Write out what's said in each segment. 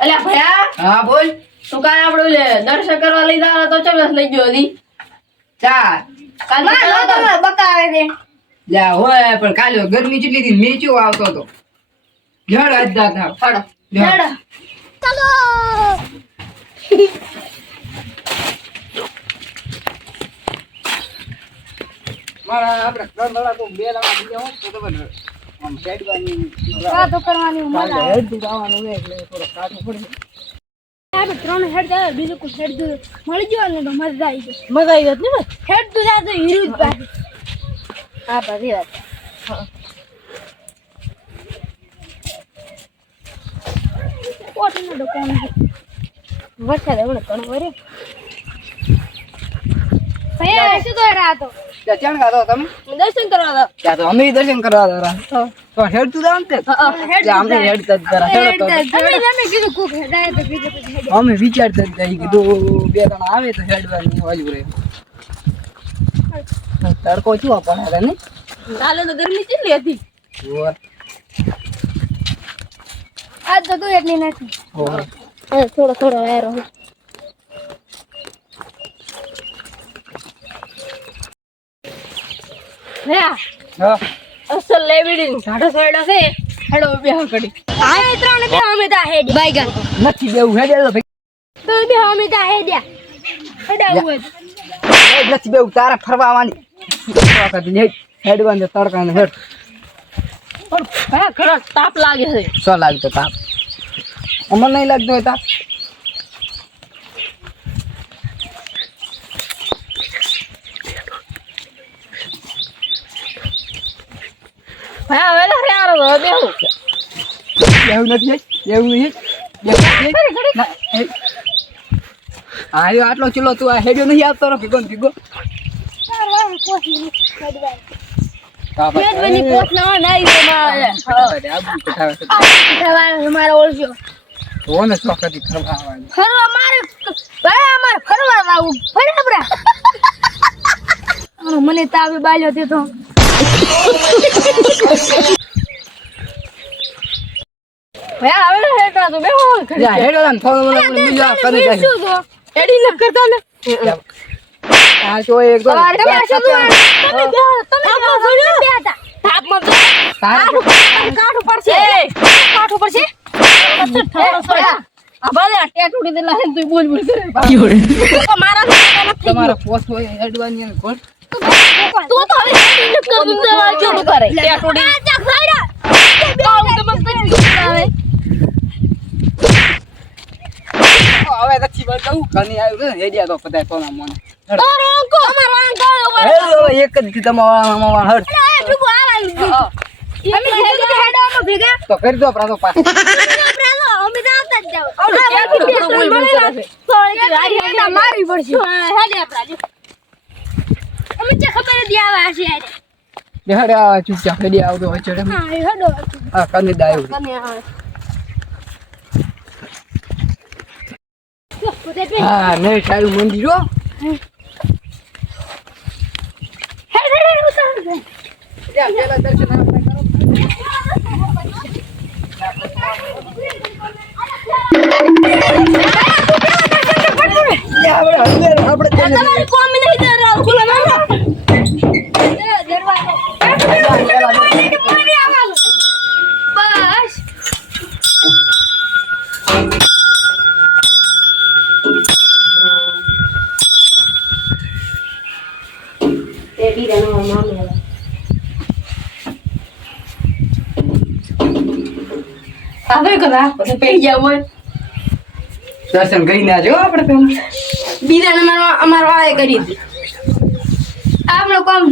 અલ્યા ભયા. હા બોલ. તું કાલ આપણું લે દર્શન કરવા લઈ જવા તો ચમ લઈ ગયો હતી ચાર કાલમાં લો તમે બકાવે છે. લ્યા હોય પણ કાલ ગરમી કેટલી હતી મેચ્યો આવતો હતો જડ અજ્જા થા થાવ જડ ચલો. મારા આપણે ત્રણ દડા તો બે દડા બીજા હોય તો તમે વાતો કરવાની કાલે મજા જવાનું એટલે થોડો કાઢવું પડે ત્રણ હેડ જાય બીજું કોઈ હેડ મળી ગયો ને તો મજા આવી ગઈ. મજા આવી જતી ને? હેડ જાય તો પાસે. હા વાત. કોટનો દુકાન વરસાદ હમણાં ઘણો વર્યો ભૈયા શું તો રહ્યા તો? ત્યાં ચાણ ખાતો તમે? દર્શન કરવા દો ત્યાં તો અમે દર્શન કરવા હતા તો હેડતું જાવ ને તે. ત્યાં અમે હેડતા જ જરા. હેડતો હતો. અમે કીધું કોક હેડાય તો બીજું અમે વિચારતા જ કીધું બે જણા આવે તો હેડવાની વાજુ રહે તડકો શું પડે ને કાલે તો ગરમી કેટલી હતી આજ તો તું એટલી નથી. હા થોડો થોડો વાયરો હા, અસલ લેવીડી ઝાડો સાઈડો છે હેડો બે કડી હા ત્રણ બે અમે તા હેડ બાઈગન નથી બેવું હેડ તો ભાઈ. તો બે અમે તા હેડ્યા. હેડાવું હેડ નથી બેવું તારા ફરવા આવવાની હેડવાનું તડકાને હેડ. પણ ખરા તાપ લાગે છે. શું લાગતો તાપ? અમને નહીં લાગતો હોય તાપ? ભયા હવે તો યાર બેહું એવું નથી એવું નહીં. હા? એ આટલો ચૂલો તું આ હેડ્યો નહીં આવતો રો ભીગો ભીગો. મને તાવી બાલ્યો તે. તમારે તમે શું તો તમે બે તમે બે હતા. તાપમાં તો તારે કાઠું પડશે કાઠું પડશે. થોડો થોડો આ ભલે. આ ટેટુડી દે લાહે તું બોલ બોલ. કરે તો મારા તો તમારો પોસ હોય હેડવાની કોણ? તું તો હવે દું દેવા જો કરે ટેટુડી ચાક તો મસ્ત આવે હવે નથી બતાવું ઘણી આવ્યું ને હેડ્યા તો પતાય કોના મોને તારો અંકો અમારો અંકો હેડો, એક જ થી તમારા મામા હડ એ ઠુકુ હેડો ભેગા તો કરી દો પ્રાતો પાસ અમે તો આવતા જ જાવ તો મારી પડશે હેડે આપડા જે જ આવા છે. બેહાડે આ ચૂપચાપ હેડી આવતો હોય ચડે. હા હેડો આ કને દાયો કને આવે હા નહીં સારું મંદિર હો. હેડ હેડ હેડ ઉતાર દે. પેલા દર્શન આપણે કરો. આપણે આપણે ત્યાં નથી. તમારી કોમ નહીં દે રાવ ખુલા મારો બસ તે બીજા નો મામી આવે આવે કદા પછી હોય. દર્શન કરીને આજો આપણે બીજા નંબર અમાર વાળાએ કરી હતી આપણો કોમ.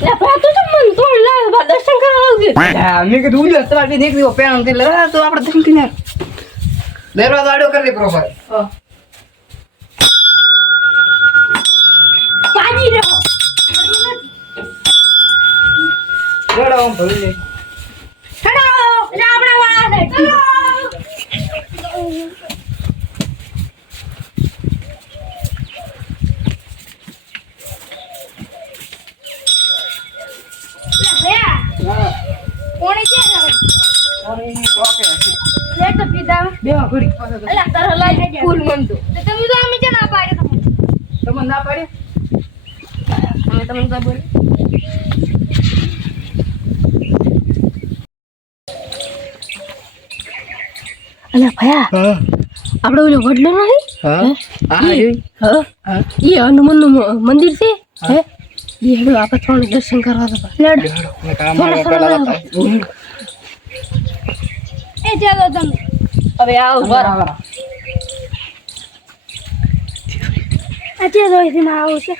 લે ભા તું તો મન તોડ લાવ ભા દર્શન કરવા મેં કીધું ઉલ્યો તમારે બી નીકળ્યો પેણ કે તો આપણે ધમ કરીને દરવાજો આડો કરી દે પ્રોફાઇલ પાજી રહ્યો ચડાવો ભલે. ચડાવો રામણા વાળાને ચલો. બે ઘડી પાછા અલા તારો લાઈ સ્કૂલ મન તો તમે તો અમે કે ના પાડે તમને. ના પાડે અમે તમને તો બોલ અલ્યા ભયા આપણે ઓલો વડલો નથી? હા. એ હનુમાનનું મ- મંદિર છે? હે. એ હેડો આપણે ત્રણ દર્શન કરવા હતા. એ ચાલો તમે. હવે આવ વાર આવા. આ જે રોય છે ના આવું છે.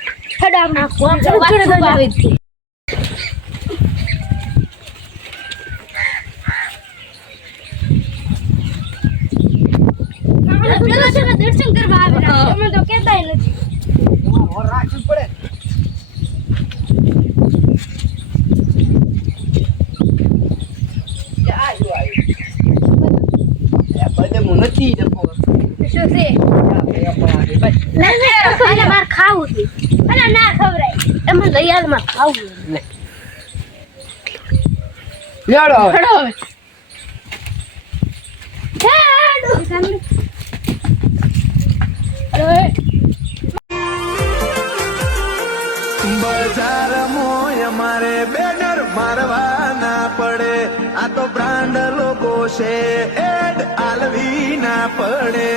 દર્શન કરવા આવે તમે તો કહેતાય નથી. રાખવું પડે નથી જતો. શું છે? માર ખાવું છે. અરે ના ખવરાય એમ લઈ આલમાં ખાવું લે. હવે. હેડો બજાર મોય મારે બેનર મારવા ના પડે. આ તો બ્રાન્ડ લોકો છે એડ આલવી ના પડે.